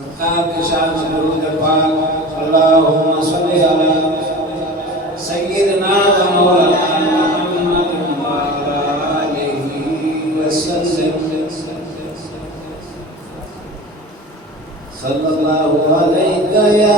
सरकार के शान से दुरूद पाक अल्लाहुम्मा सल्ली अला सय्यिदना व मौलाना मुहम्मद व अला आलिहि वसल्लम सल्लल्लाहु अलैहि या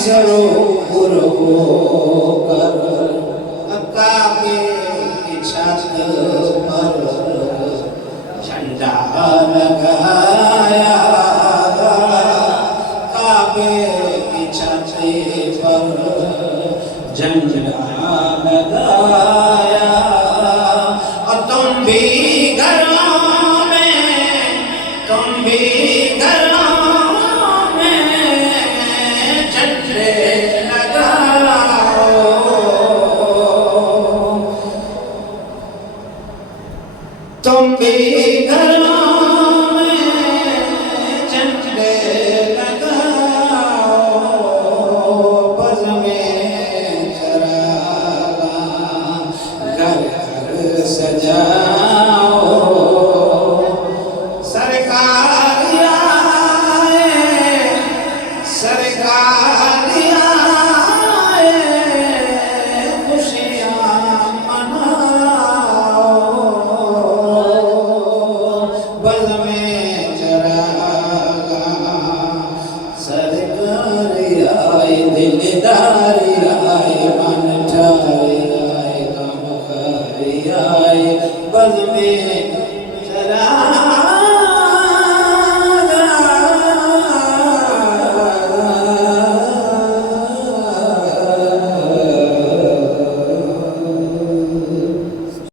सरूर होकर काबे की छत पर झंडा लगाया, काबे की छत पर झंडा लगाया। और तुम भी घरों में, तुम भी घरों में झंडे लगाओ। तुम भी घरों में झंडे लगाओ, बज़ में चरागा घर घर सजाओ। सरकार आए, सरकार आए, खुशियाँ मनाओ। बज़ में चरागा सरकार आए, दिलदार आए, मन ठाए आए, गम खाए आए। बज़ में चरागा